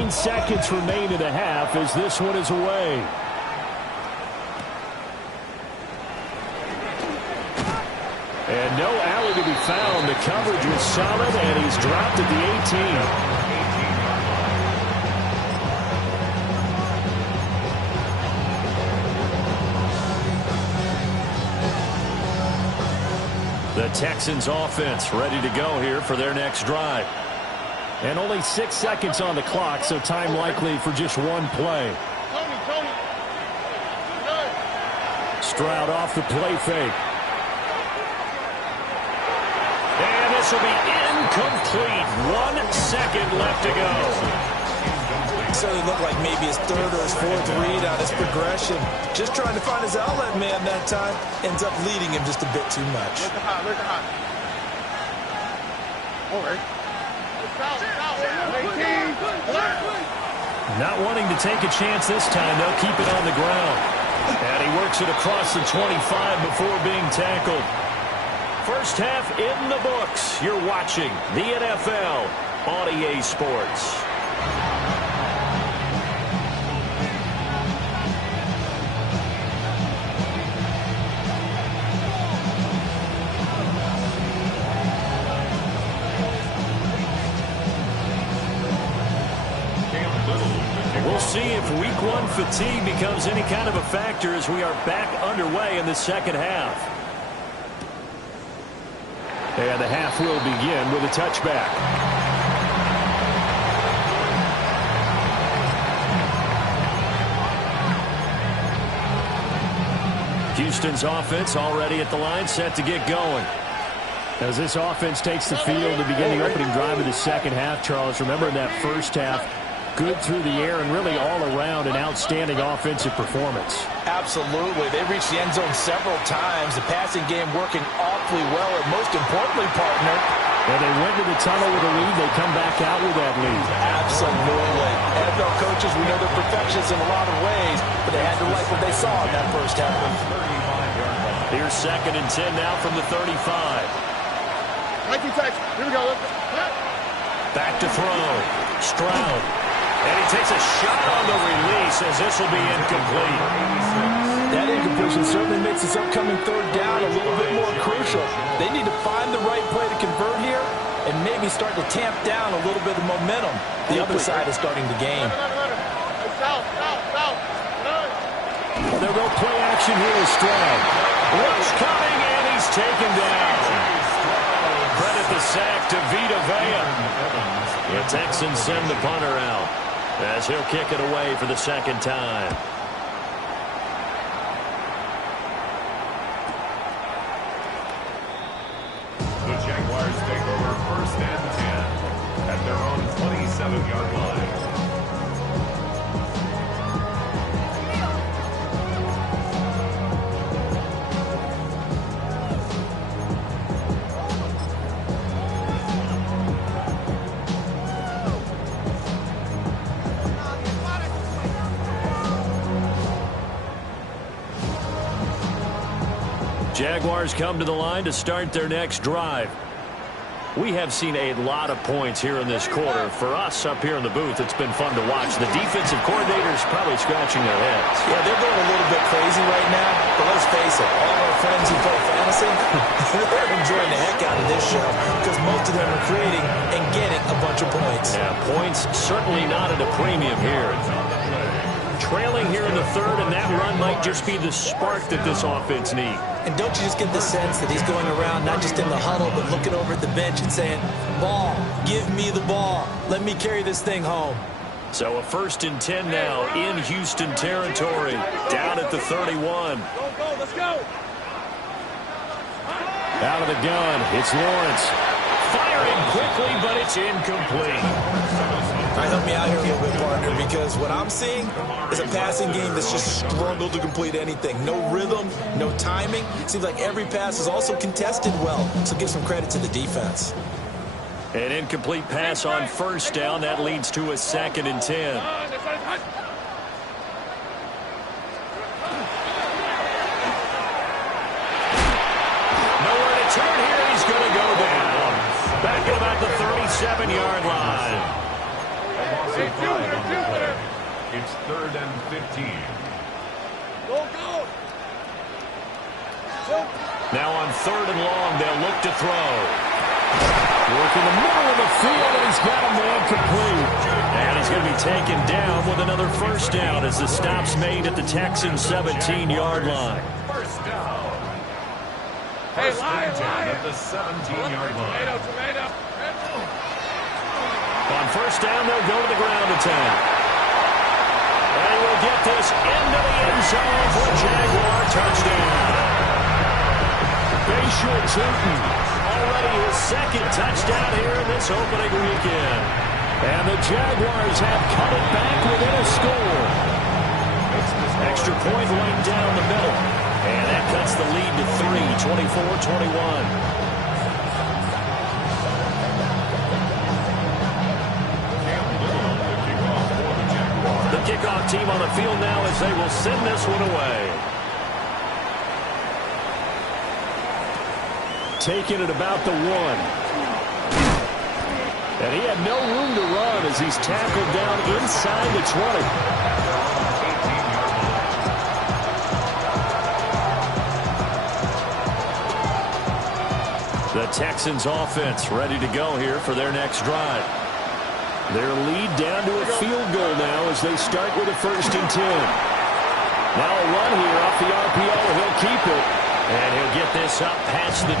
9 seconds remain in the half as this one is away. And no alley to be found. The coverage was solid, and he's dropped at the 18. The Texans offense ready to go here for their next drive. And only 6 seconds on the clock, so time likely for just one play. Stroud off the play fake. And this will be incomplete. 1 second left to go. Certainly looked like maybe his third or his fourth read on his progression. Just trying to find his outlet man that time. Ends up leading him just a bit too much. Not wanting to take a chance this time. They'll keep it on the ground. And he works it across the 25 before being tackled. First half in the books. You're watching the NFL on EA Sports. We'll see if week one fatigue becomes any kind of a factor as we are back underway in the second half. And the half will begin with a touchback. Houston's offense already at the line, set to get going. As this offense takes the field to begin the opening drive of the second half, Charles, remember in that first half, good through the air and really all around an outstanding offensive performance. Absolutely. They reached the end zone several times. The passing game working awfully well, and most importantly, partner. And they went to the tunnel with a lead. They come back out with that lead. Absolutely. NFL coaches, we know they're perfectionists in a lot of ways, but they had to like what they saw in that first half. Here's 2nd and 10 now from the 35. Here we go. Back to throw. Stroud. And he takes a shot on the release as this will be incomplete. That incompletion certainly makes this upcoming third down a little bit more crucial. They need to find the right play to convert here and maybe start to tamp down a little bit of momentum. The other side is starting to gain. They'll go play action here with Stroud. Rush coming, and he's taken down. Credit the sack to Vita Vea. The Texans send the punter out as he'll kick it away for the second time. The Jaguars take over 1st and 10 at their own 27-yard line. Jaguars come to the line to start their next drive. We have seen a lot of points here in this quarter. For us up here in the booth, it's been fun to watch. The defensive coordinators probably scratching their heads. Yeah, they're going a little bit crazy right now, but let's face it, all our friends who play fantasy, they're enjoying the heck out of this show because most of them are creating and getting a bunch of points. Yeah, points certainly not at a premium here. Trailing here in the third, and that run might just be the spark that this offense needs. And don't you just get the sense that he's going around, not just in the huddle, but looking over at the bench and saying, ball, give me the ball. Let me carry this thing home. So a 1st and 10 now in Houston territory, down at the 31. Go, let's go. Out of the gun, it's Lawrence. Firing quickly, but it's incomplete. All right, help me out here a little bit, partner, because what I'm seeing is a passing game that's just struggled to complete anything. No rhythm, no timing. Seems like every pass is also contested well, so give some credit to the defense. An incomplete pass on 1st down. That leads to a 2nd and 10. Nowhere to turn here. He's going to go down. Back at about the 37-yard line. 5 on the play. It's 3rd and 15. Now on 3rd and long, they'll look to throw. Work in the middle of the field, and he's got a man complete. And he's going to be taken down with another first down as the stop's made at the Texans' 17-yard line. First down. First and 10 at the 17-yard line. On first down, they'll go to the ground attack. And we'll get this into the end zone for a Jaguar touchdown. Bayshore Tinton, already his 2nd touchdown here in this opening weekend. And the Jaguars have cut it back within a score. Extra point right down the middle. And that cuts the lead to 3, 24-21. Kickoff team on the field now as they will send this one away. Taking it about the 1. And he had no room to run as he's tackled down inside the 20. The Texans offense ready to go here for their next drive. Their lead down to a field goal now as they start with a 1st and 10. Now a run here off the RPO. He'll keep it. And he'll get this up past the 25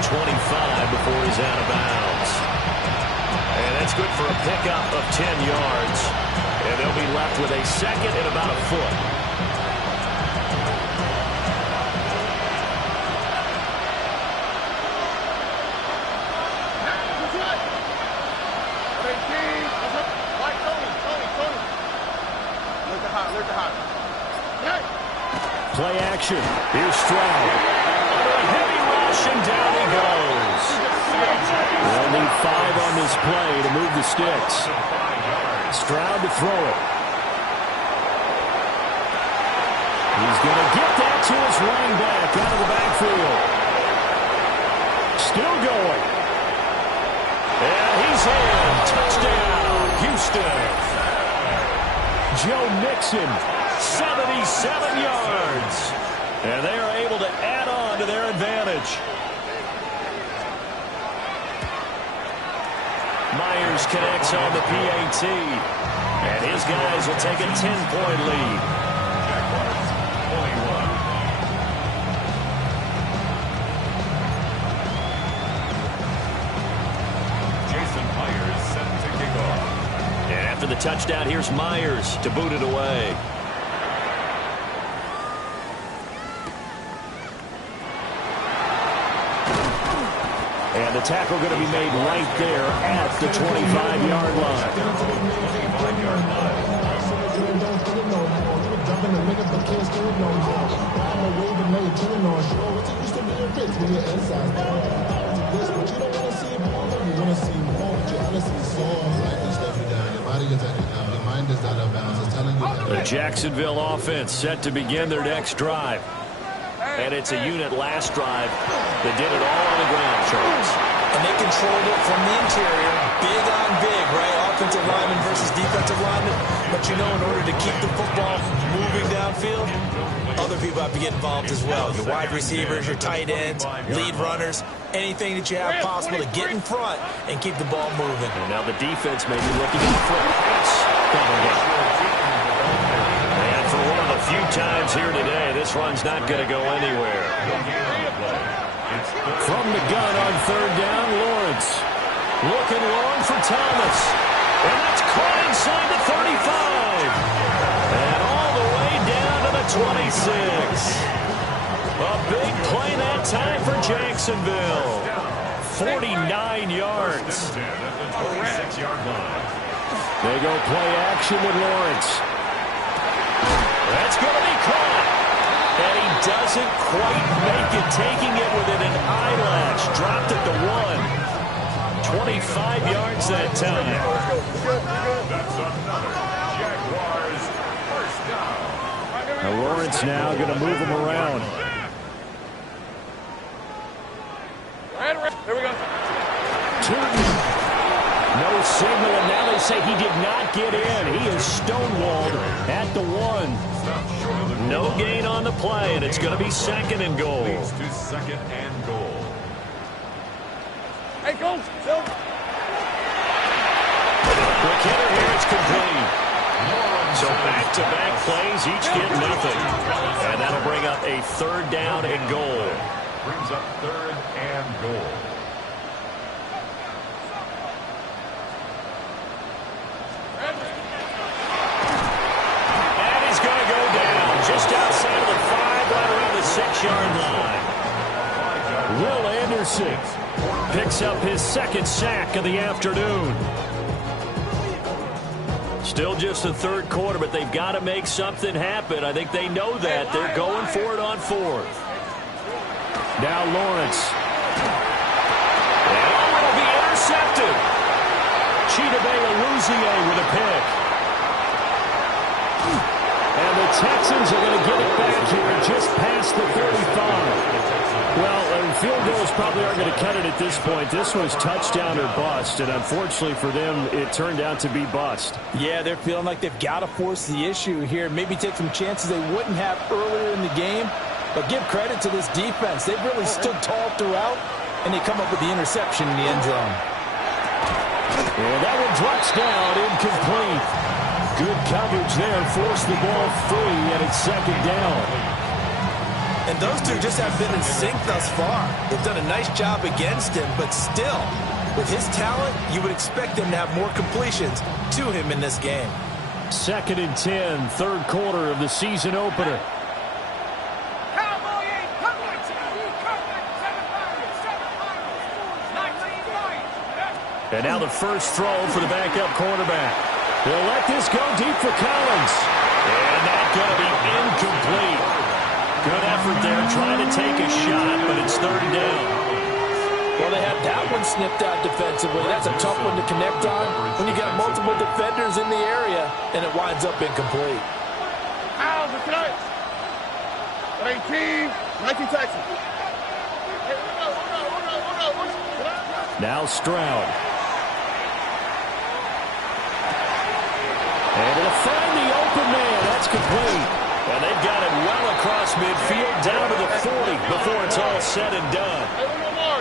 before he's out of bounds. And that's good for a pickup of 10 yards. And they'll be left with a 2nd and about a foot. Play action. Here's Stroud. Under a heavy rush, and down he goes. They'll need 5 on this play to move the sticks. Stroud to throw it. He's going to get that to his running back out of the backfield. Still going. And he's in. Touchdown, Houston. Joe Mixon, 77 yards. And they are able to add on to their advantage. Myers connects on the PAT. And his guys will take a 10-point lead. Jason Myers set to kick off. And after the touchdown, here's Myers to boot it away. And the tackle going to be made right there at the 25-yard line. The Jacksonville offense set to begin their next drive. And it's a unit last drive that did it all on the ground, Charles. And they controlled it from the interior, big on big, right? Offensive lineman versus defensive lineman. But you know, in order to keep the football moving downfield, other people have to get involved as well. Your wide receivers, your tight ends, lead runners, anything that you have possible to get in front and keep the ball moving. And now the defense may be looking for a pass. And for one of the few times here today, this run's not going to go anywhere. From the gun on 3rd down, Lawrence. Looking long for Thomas. And that's caught inside the 35. And all the way down to the 26. A big play that time for Jacksonville. 49 yards. They go play action with Lawrence. That's going to be caught. And he doesn't quite make it, taking it within an eyelash. Dropped it to 1. 25 yards that time. That's another Jaguars first down. Now Lawrence now going to move him around. Here we go. Tootin. No signal, and now they say he did not get in. He is stonewalled at the 1. No gain on the play, and it's going to be 2nd and goal. Leads to 2nd and goal. Hey, go. Quick hitter here, it's complete. So back-to-back plays, each get nothing. And that'll bring up a 3rd down and goal. Brings up 3rd and goal. And he's going to go down just outside of the 5, right around the 6-yard line. Will Anderson picks up his 2nd sack of the afternoon. Still just the 3rd quarter, but they've got to make something happen. I think they know that. They're going for it on 4th. Now Lawrence. And it'll be intercepted. Chidobe with a pick. And the Texans are going to get it back here just past the 35. Well, field goals probably aren't going to cut it at this point. This was touchdown or bust, and unfortunately for them, it turned out to be bust. Yeah, they're feeling like they've got to force the issue here. Maybe take some chances they wouldn't have earlier in the game. But give credit to this defense. They've really stood tall throughout, and they come up with the interception in the end zone. Well, that one drops down, incomplete. Good coverage there, forced the ball free, and it's 2nd down. And those two just have been in sync thus far. They've done a nice job against him, but still, with his talent, you would expect them to have more completions to him in this game. 2nd and 10, 3rd quarter of the season opener. And now the first throw for the backup quarterback. They'll let this go deep for Collins. And that's going to be incomplete. Good effort there trying to take a shot, but it's 3rd down. Well, they had that one snipped out defensively. That's a tough one to connect on when you got multiple defenders in the area, and it winds up incomplete. Out the clutch. 19 Texas. Now Stroud. And it'll find the open man. That's complete. And they've got it well across midfield down to the 40 before it's all said and done.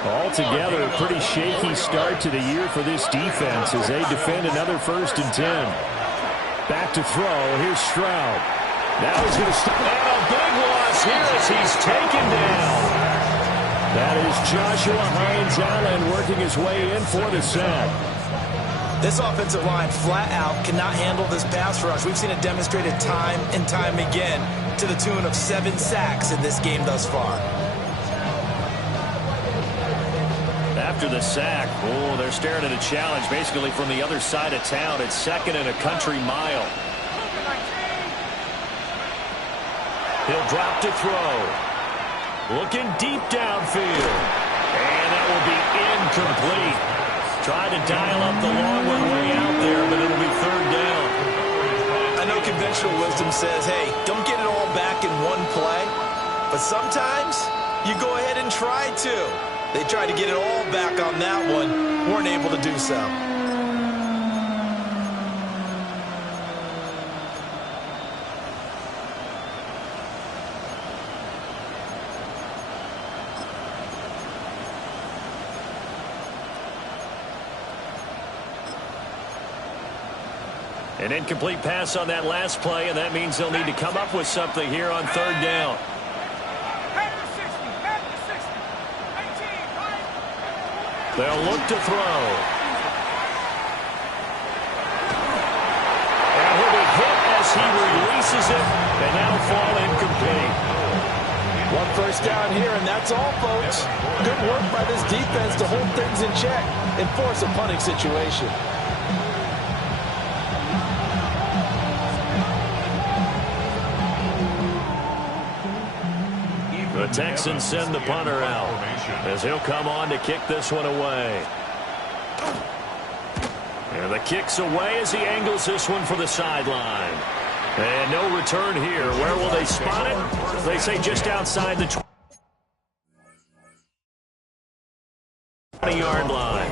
Altogether, a pretty shaky start to the year for this defense as they defend another 1st and 10. Back to throw. Here's Stroud. Now he's going to stop. And a big loss here as he's taken down. That is Joshua Hines-Allen working his way in for the sack. This offensive line flat out cannot handle this pass rush. We've seen it demonstrated time and time again to the tune of 7 sacks in this game thus far. After the sack, they're staring at a challenge basically from the other side of town. It's 2nd and a country mile. He'll drop to throw. Looking deep downfield. And that will be incomplete. Trying to dial up the long one way out there, but it'll be 3rd down. I know conventional wisdom says, hey, don't get it all back in one play. But sometimes you go ahead and try to. They tried to get it all back on that one, weren't able to do so. An incomplete pass on that last play, and that means they'll need to come up with something here on 3rd down. They'll look to throw. And he'll be hit as he releases it, and that'll fall incomplete. 1 first down here, and that's all, folks. Good work by this defense to hold things in check and force a punting situation. The Texans send the punter out as he'll come on to kick this one away. And the kick's away as he angles this one for the sideline. And no return here. Where will they spot it? They say just outside the 20-yard line.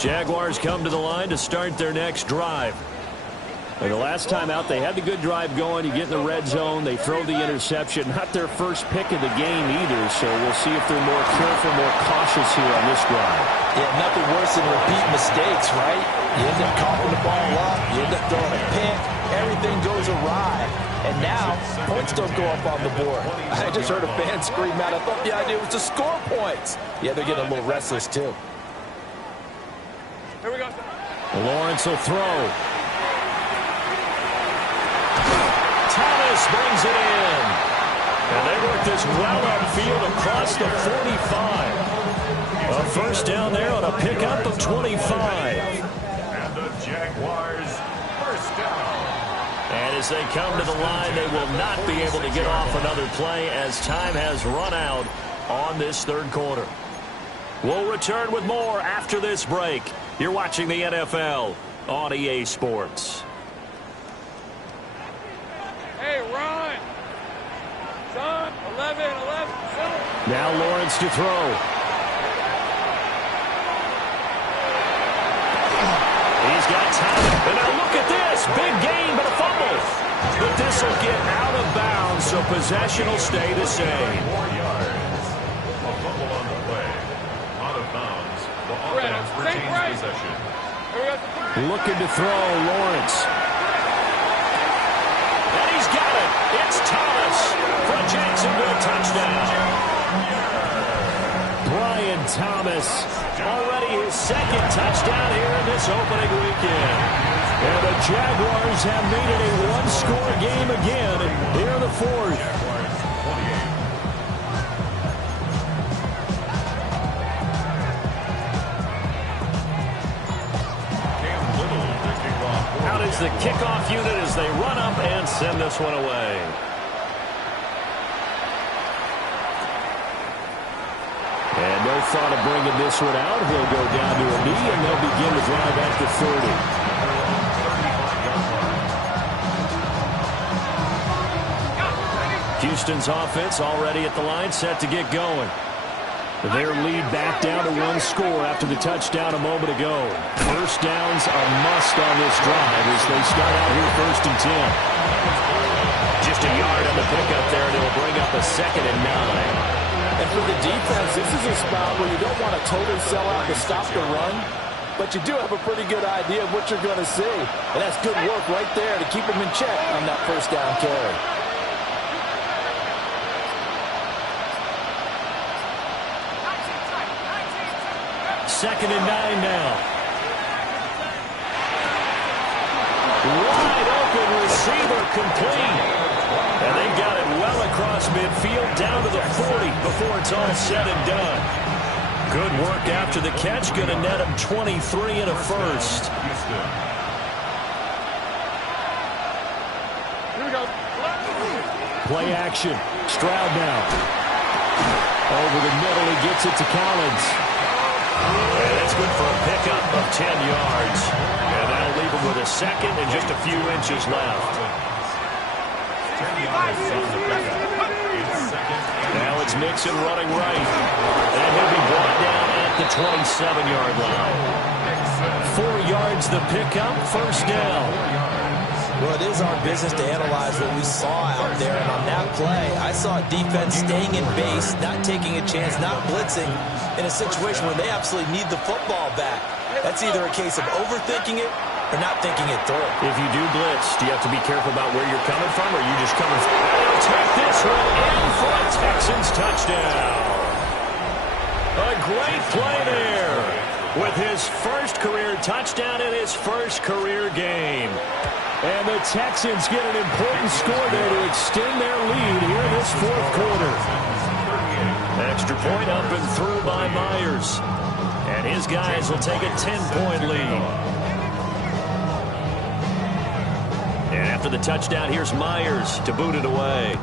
Jaguars come to the line to start their next drive. And the last time out, they had the good drive going. You get in the red zone. They throw the interception. Not their first pick of the game either, so we'll see if they're more careful, more cautious here on this drive. Yeah, nothing worse than repeat mistakes, right? You end up coughing the ball up. You end up throwing a pick. Everything goes awry. And now, points don't go up on the board. I just heard a fan scream out. I thought the idea was to score points. Yeah, they're getting a little restless, too. Here we go. Lawrence will throw. Thomas brings it in. And they work this well upfield across the 45. A first down there on a pickup of 25. And the Jaguars first down. And as they come to the line, they will not be able to get off another play as time has run out on this third quarter. We'll return with more after this break. You're watching the NFL on EA Sports. Hey, run. Son, 11, son. Now Lawrence to throw. He's got time. And now look at this. Big gain, but a fumble. But this will get out of bounds, so possession will stay the same. 4 yards. A fumble on the play. Out of bounds. The offense retains possession. Looking to throw, Lawrence. And he's got it. It's Thomas for a Jacksonville touchdown. Brian Thomas, already his second touchdown here in this opening weekend. And the Jaguars have made it a one-score game again here in the fourth. Out is the kickoff unit as they run up and send this one away. And no thought of bringing this one out. He'll go down to a knee, and they'll begin the drive at the 30. Houston's offense already at the line, set to get going. Their lead back down to one score after the touchdown a moment ago. First down's a must on this drive as they start out here 1st and 10. Just a yard on the pickup there, and it'll bring up a 2nd and 9. And for the defense, this is a spot where you don't want to totally sell out to stop the run, but you do have a pretty good idea of what you're going to see. And that's good work right there to keep them in check on that first down carry. Second and 9 now. Wide open receiver complete. And they got it well across midfield down to the 40 before it's all said and done. Good work after the catch. Going to net him 23 and a first. Here we go. Play action. Stroud now. Over the middle, he gets it to Collins. And it's good for a pickup of 10 yards. And that'll leave him with a 2nd and just a few inches left. Now it's Mixon running right. And he'll be brought down at the 27-yard line. 4 yards the pickup, first down. Well, it is our business to analyze what we saw out there. And on that play, I saw defense staying in base, not taking a chance, not blitzing in a situation where they absolutely need the football back. That's either a case of overthinking it or not thinking it through. If you do blitz, do you have to be careful about where you're coming from, or are you just coming from? They'll take this one in for a Texans touchdown. A great play there with his first career touchdown in his first career game. And the Texans get an important score there to extend their lead here in this fourth quarter. Extra point up and through by Myers. And his guys will take a 10-point lead. And after the touchdown, here's Myers to boot it away.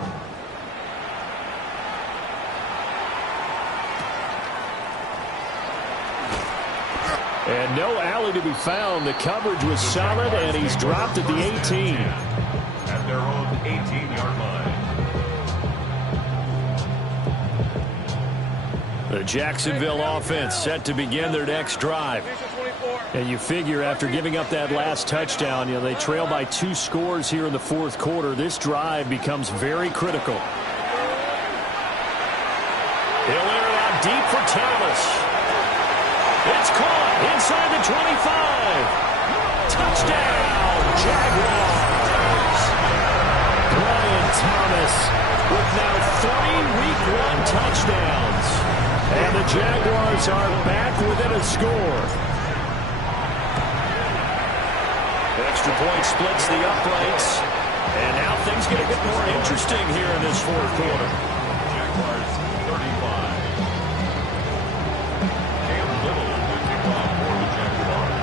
And no alley to be found. The coverage was solid, and he's dropped at the 18. At their own 18-yard line. The Jacksonville offense set to begin their next drive. And you figure after giving up that last touchdown, they trail by 2 scores here in the fourth quarter. This drive becomes very critical. He'll air it out deep for Thomas. It's caught inside the 25. Touchdown, Jaguars. Brian Thomas with now 3 Week 1 touchdowns. And the Jaguars are back within a score. Extra point splits the uprights. And now things get a bit more interesting here in this fourth quarter. Jaguars 35. Cam Little will kick off for the Jaguars.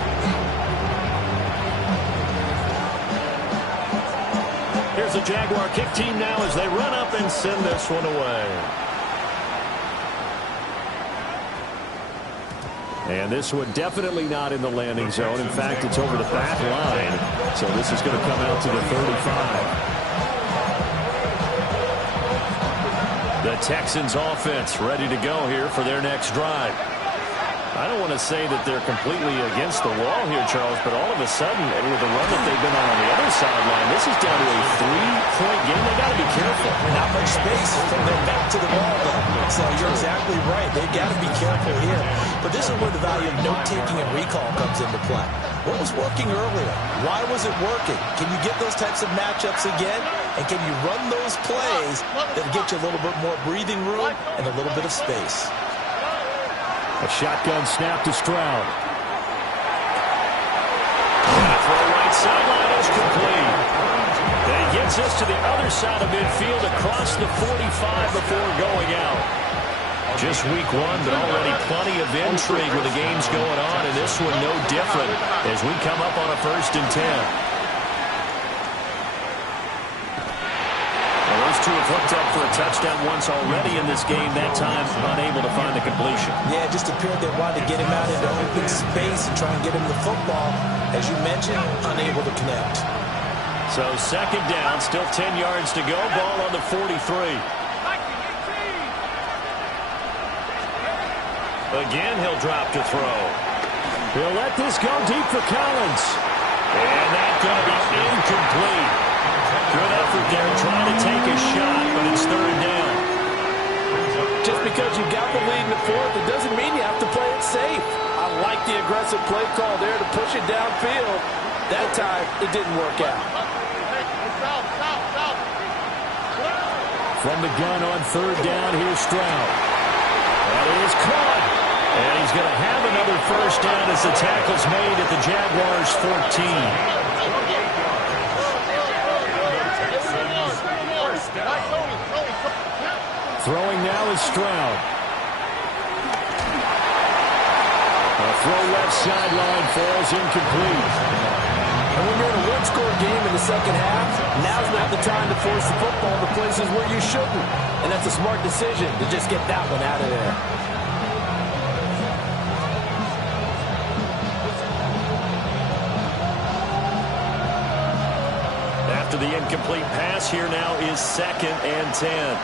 Here's the Jaguar kick team now as they run up and send this one away. And this one definitely not in the landing zone. In fact, it's over the back line. So this is going to come out to the 35. The Texans offense ready to go here for their next drive. I don't want to say that they're completely against the wall here, Charles, but all of a sudden, with the run that they've been on the other sideline, this is down to a 3-point game. They got to be careful. Not much space from their back to the wall, though. So you're exactly right. They've got to be careful here. But this is where the value of note-taking and recall comes into play. What was working earlier? Why was it working? Can you get those types of matchups again? And can you run those plays that get you a little bit more breathing room and a little bit of space? A shotgun snap to Stroud. Throw right sideline is complete. And he gets us to the other side of midfield across the 45 before going out. Just week 1, but already plenty of intrigue with the games going on, and this one no different as we come up on a 1st and 10. Those two have hooked up for a touchdown once already in this game, that time unable to find the completion. Yeah, it just appeared they wanted to get him out into open space and try and get him the football. As you mentioned, unable to connect. So 2nd down, still 10 yards to go, ball on the 43. Again, he'll drop to throw. He'll let this go deep for Collins. And that's going to be incomplete. Good effort there trying to take a shot, but it's 3rd down. Just because you got the lead in the 4th, it doesn't mean you have to play it safe. I like the aggressive play call there to push it downfield. That time, it didn't work out. From the gun on 3rd down, here's Stroud. That is caught. And he's going to have another 1st down as the tackle's made at the Jaguars' 14. Throwing now is Stroud. A throw left sideline falls incomplete. And when you're in a one-score game in the 2nd half, now's not the time to force the football to places where you shouldn't. And that's a smart decision to just get that one out of there. After the incomplete pass, here now is 2nd and 10.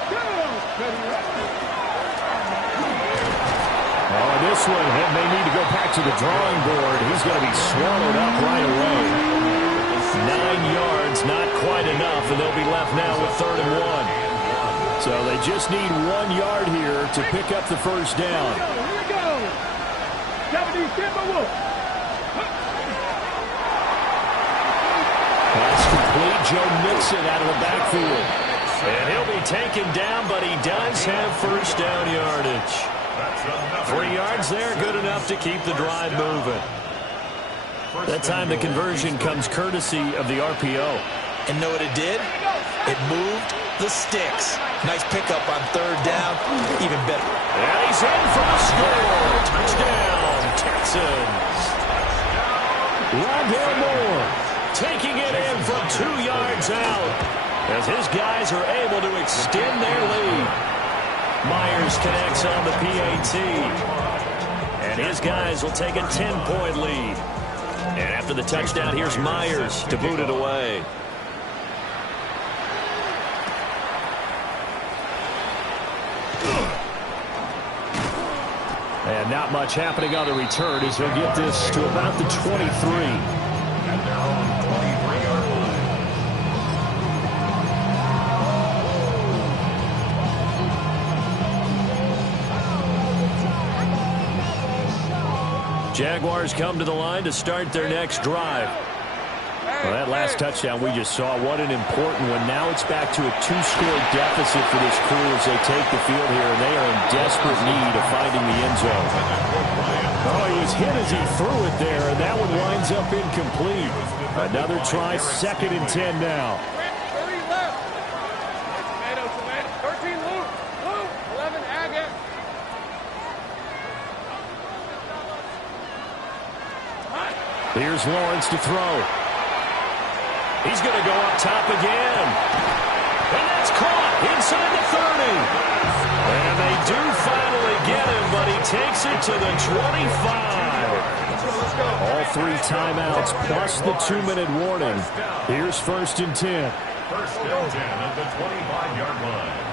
Oh, this one, they need to go back to the drawing board. He's going to be swallowed up right away. 9 yards, not quite enough, and they'll be left now with 3rd and 1. So they just need 1 yard here to pick up the 1st down. Pass complete. Joe Mixon out of the backfield. And he'll be taken down, but he does have 1st down yardage. 3 yards there, good enough to keep the drive moving. That time the conversion comes courtesy of the RPO. And know what it did? It moved the sticks. Nice pickup on 3rd down. Even better. And he's in for the score. Touchdown, Texans. Rondale Moore taking it in from 2 yards out as his guys are able to extend their lead. Myers connects on the PAT. And his guys will take a 10-point lead. And after the touchdown, here's Myers to boot it away. Not much happening on the return as he'll get this to about the 23. At their own 23-yard line. Jaguars come to the line to start their next drive. Well, that last touchdown we just saw, what an important one. Now it's back to a 2-score deficit for this crew as they take the field here, and they are in desperate need of finding the end zone. Oh, he was hit as he threw it there, and that one winds up incomplete. Another try, 2nd and 10 now. 30 left. Tomato, 13 Luke. 11 Agate. Here's Lawrence to throw. He's going to go up top again. And that's caught inside the 30. And they do finally get him, but he takes it to the 25. All 3 timeouts plus the 2-minute warning. Here's 1st and 10. 1st and 10 at the 25-yard line.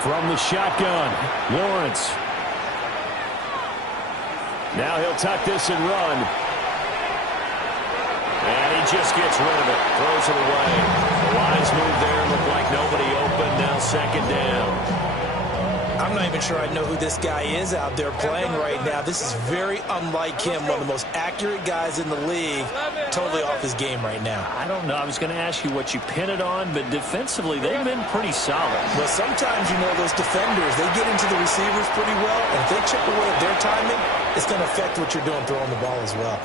From the shotgun, Lawrence. Now he'll tuck this and run. And he just gets rid of it. Throws it away. The lines move there. Look like nobody open. Now 2nd down. I'm not even sure I know who this guy is out there playing right now. This is very unlike him. One of the most accurate guys in the league. Totally off his game right now. I don't know. I was going to ask you what you pin it on, but defensively, they've been pretty solid. Well, sometimes, you know, those defenders, they get into the receivers pretty well, and if they chip away at their timing, it's going to affect what you're doing throwing the ball as well.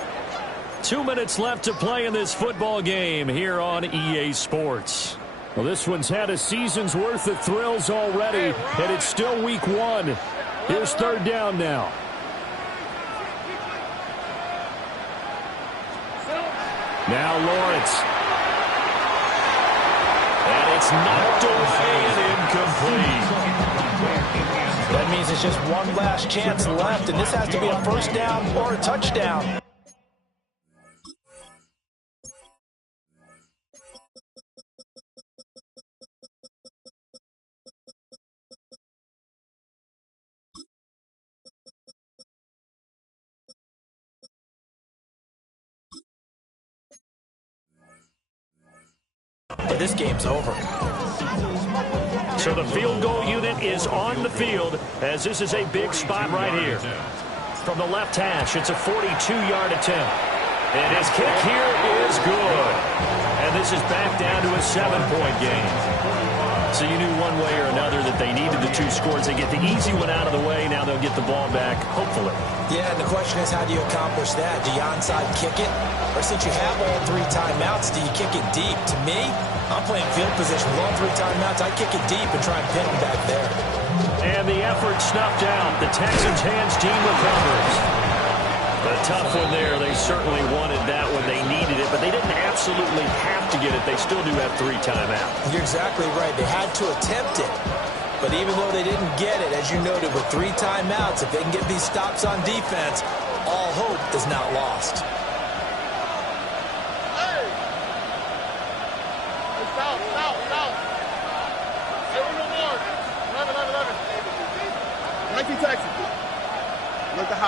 2 minutes left to play in this football game here on EA Sports. Well, this one's had a season's worth of thrills already, and it's still week 1. Here's 3rd down now. Now Lawrence. And it's knocked away and incomplete. That means it's just one last chance left, and this has to be a 1st down or a touchdown. But this game's over. So the field goal unit is on the field as this is a big spot right here. From the left hash, it's a 42-yard attempt. And his kick here is good. And this is back down to a 7-point game. So you knew one way or another that they needed the 2 scores. They get the easy one out of the way. Now they'll get the ball back, hopefully. Yeah, and the question is, how do you accomplish that? Do you onside kick it? Or since you have all 3 timeouts, do you kick it deep? To me, I'm playing field position with all 3 timeouts. I kick it deep and try and pin them back there. And the effort snuffed out. The Texans' hands team recovers. A tough one there. They certainly wanted that one. They needed it, but they didn't absolutely have to get it. They still do have 3 timeouts. You're exactly right. They had to attempt it. But even though they didn't get it, as you noted, with 3 timeouts, if they can get these stops on defense, all hope is not lost.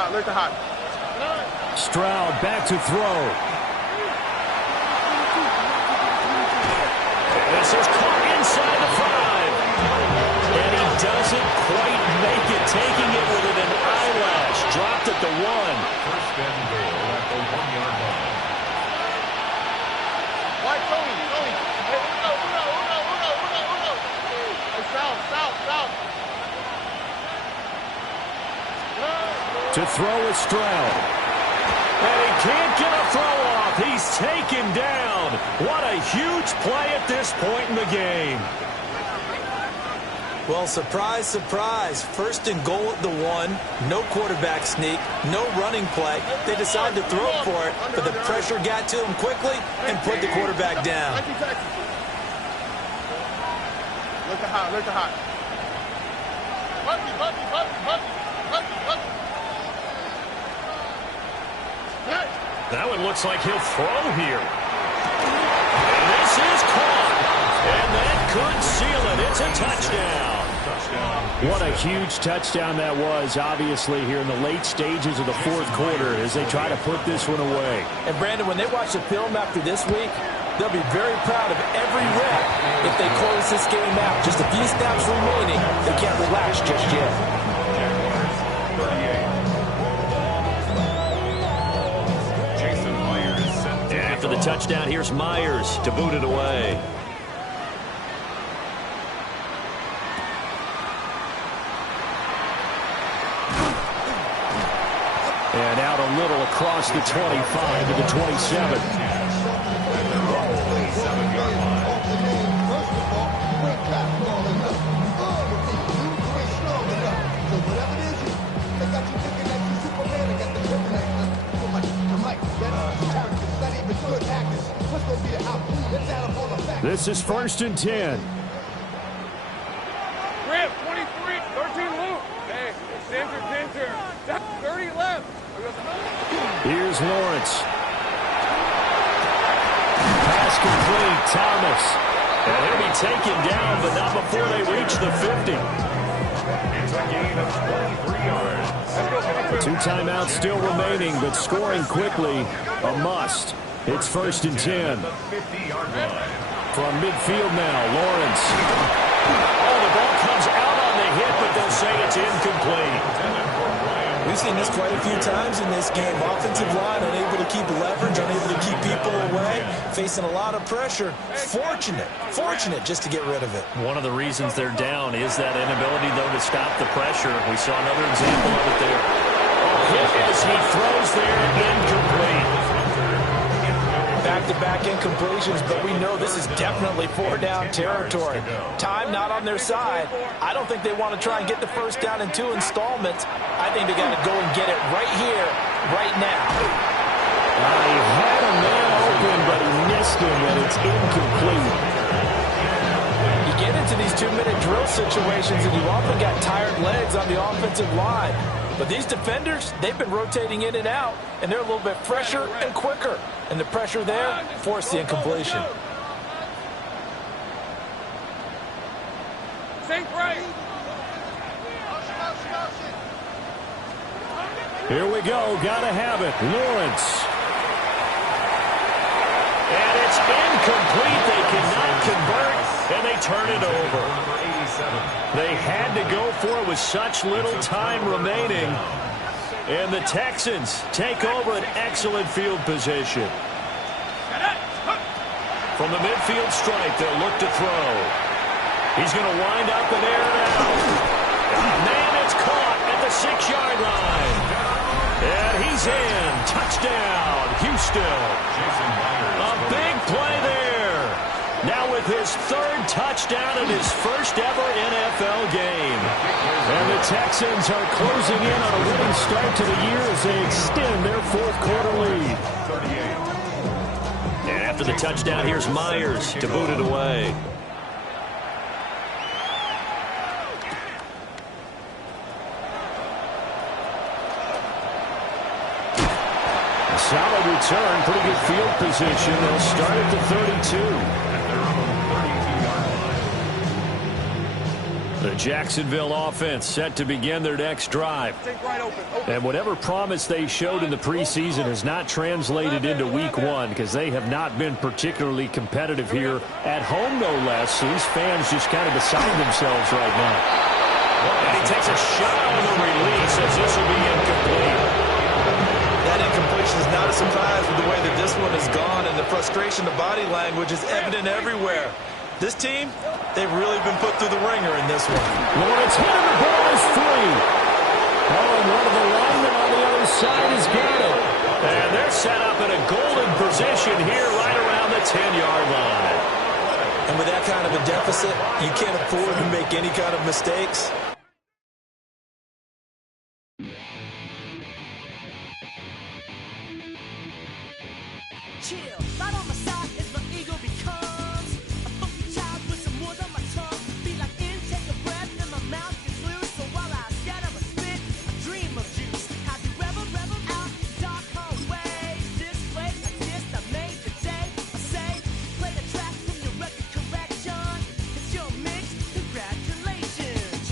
Alert the hot. Stroud back to throw. This is caught inside the 5. And he doesn't quite make it, taking it within an eyelash. Dropped at the 1. 1st and goal at the 1-yard line. White, Tony. Hey, Uno. Hey, south. To throw is Stroud. And he can't get a throw off. He's taken down. What a huge play at this point in the game. Well, surprise, surprise. 1st and goal at the 1. No quarterback sneak. No running play. They decided to throw for it, but the pressure got to him quickly and put the quarterback down. Alert the hot. That one looks like he'll throw here. And this is caught. And that could seal it. It's a touchdown. Touchdown. What a huge touchdown that was, obviously, here in the late stages of the fourth quarter as they try to put this one away. And, Brandon, when they watch the film after this week, they'll be very proud of every rep if they close this game out. Just a few snaps remaining. They can't relax just yet. Jaguars, 38. Jason Myers set to After the touchdown, here's Myers to boot it away. And out a little across the 25 to the 27. This is 1st and 10. Grip, 23, 13 loop. Hey, center. 30 left. Here's Lawrence. Pass complete, Thomas. And he'll be taken down, but not before they reach the 50. It's a gain of 23 yards. 2 timeouts still remaining, but scoring quickly, a must. It's 1st and 10. The 50-yard line. From midfield now, Lawrence. Oh, the ball comes out on the hit, but they'll say it's incomplete. We've seen this quite a few times in this game. Offensive line unable to keep leverage, unable to keep people away, facing a lot of pressure. Fortunate just to get rid of it. One of the reasons they're down is that inability, though, to stop the pressure. We saw another example of it there. Hit as he throws there, incomplete. Back-to-back incompletions, but we know this is definitely 4-down territory. Time not on their side. I don't think they want to try and get the first down in 2 installments. I think they got to go and get it right here, right now. He had a man open, but he missed him, and it's incomplete. You get into these 2-minute drill situations, and you often got tired legs on the offensive line. But these defenders, they've been rotating in and out, and they're a little bit fresher and quicker. And the pressure there forced the incompletion. Sink right. Here we go. Gotta have it. Lawrence. And it's incomplete. They cannot convert, and they turn it over. They had to go for it with such little time remaining. And the Texans take over an excellent field position. From the midfield stripe, they'll look to throw. He's going to wind up and air it out. Man, it's caught at the 6-yard line. And he's in. Touchdown, Houston. A big play there. Now with his 3rd touchdown in his first ever NFL game. And the Texans are closing in on a winning start to the year as they extend their 4th quarter lead. And after the touchdown, here's Myers to boot it away. A solid return, pretty good field position. They'll start at the 32. The Jacksonville offense set to begin their next drive. And whatever promise they showed in the preseason has not translated into week 1 because they have not been particularly competitive here at home, no less. So these fans just kind of beside themselves right now. And he takes a shot on the release as this will be incomplete. That incompletion is not a surprise with the way that this one has gone, and the frustration, the body language is evident everywhere. This team, they've really been put through the ringer in this one. Lawrence hit and the ball is free. Oh, and one of the linemen on the other side has got it. And they're set up in a golden position here right around the 10-yard line. And with that kind of a deficit, you can't afford to make any kind of mistakes. Chill, right on my side is my ego becomes a funky child with some words on my tongue. Feel like intake a breath and my mouth gets loose. So while I scatter my spit, I dream of juice. Have you rebel out in dark hallways? This way like this, I made the day. I say, play the track from your record collection. It's your mix, congratulations.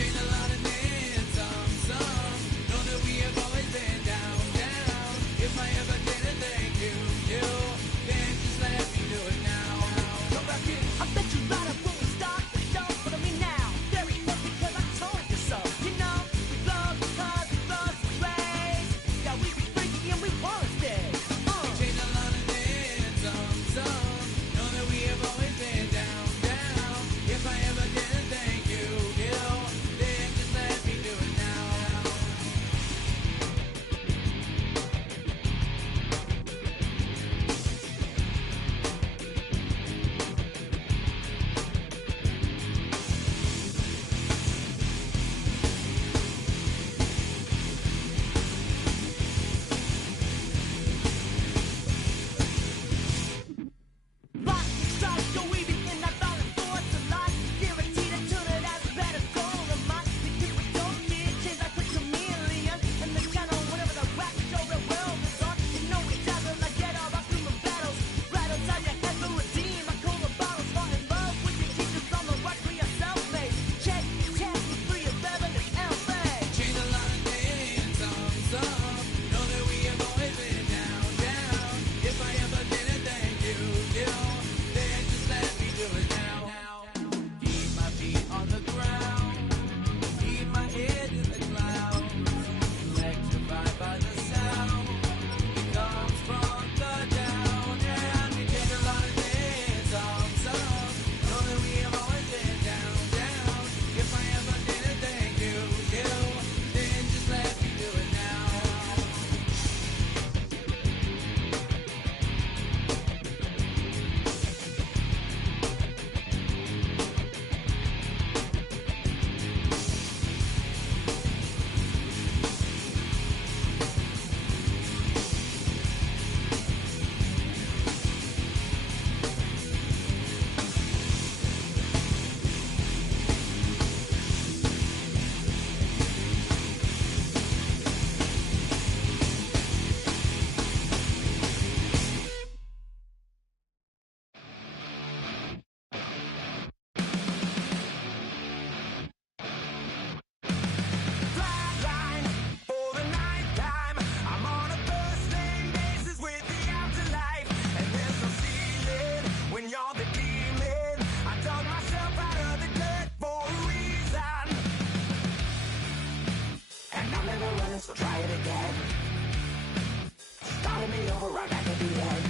so try it again. Calling me over right back at the end.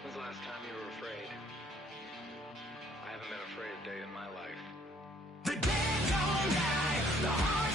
When's the last time you were afraid? I haven't been afraid a day in my life. The dead don't die, the heart